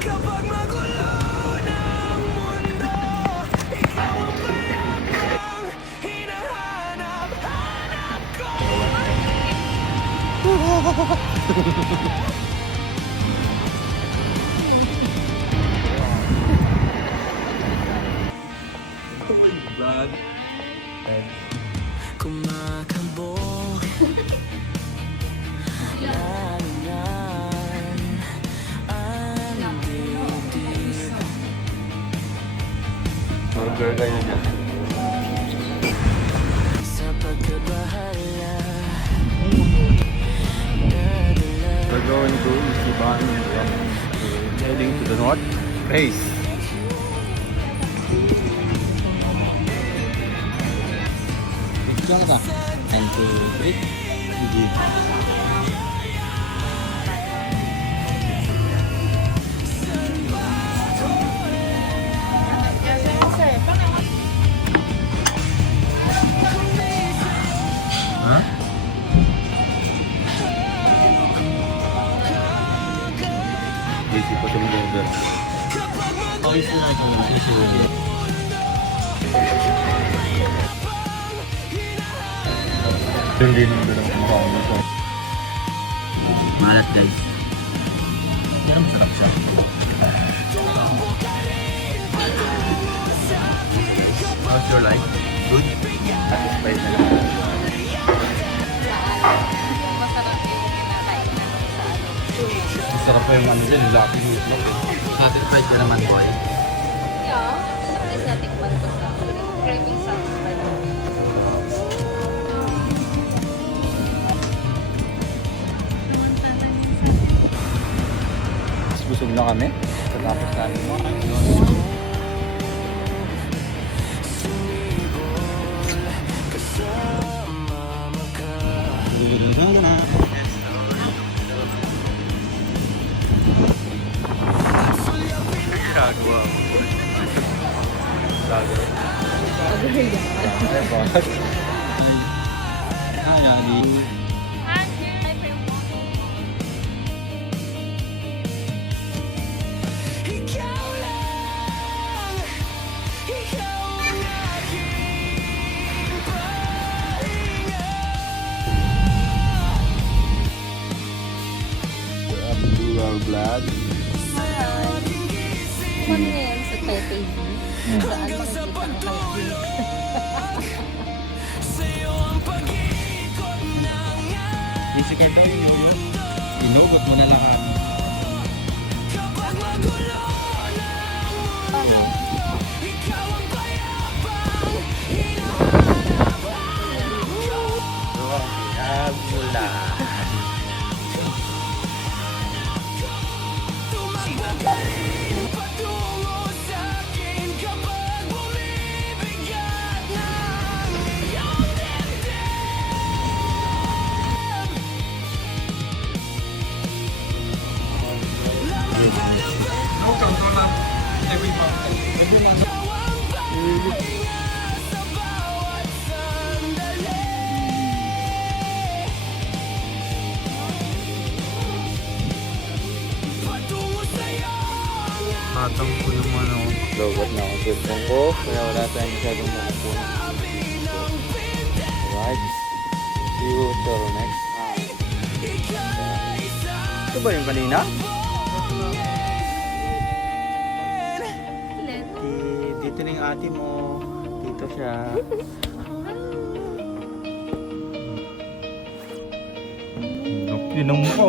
Kapag magulo ng mundo, ikaw ang parang hinahanap-hanap ko. Brad. Kumakabog lalingan ang dibdib. Burger kayo dyan. Sa pagkabahala We're going to Isiban. We're heading to the north face. Picture na ka? 1, 2, 3. Busy pa sa burger. Okay sila ito yung susunod. Yung din ang dalawang kumakain nito. Malat guys. Pero masarap siya. How's your life? Good? Satisfied na lang. Masarap pa yung ano dyan, lucky meatloaf eh. Satisfied ka naman boy. Yeah, at least natikman ko sa craving satisfied. Mas busog na kami. Tapos namin mga ginagawa mo. Lager. ikaw lang, ikaw ang aking pahinga. Abdullah Vlog. Kung ngayon sa Taipei Beach, saan makikita ang Taipei? Sa'yo ang pag-ikot ng Easy ka daw yun. Inugot mo na lang ako. kapag magulo ng Paano? ikaw ang payapang Abdullah. tumakbo patungo sa'kin kapag bumibigat ng iyong sa bawat sandali. Patungo sa'yo Hatang ko yung ano. Lobat na ako sa cellphone ko. Kaya wala tayong masyadong makukuha. Alright. See you till next time. Ito ba yung kanina? Dito na yung ate mo. Dito siya. Inom mo ko.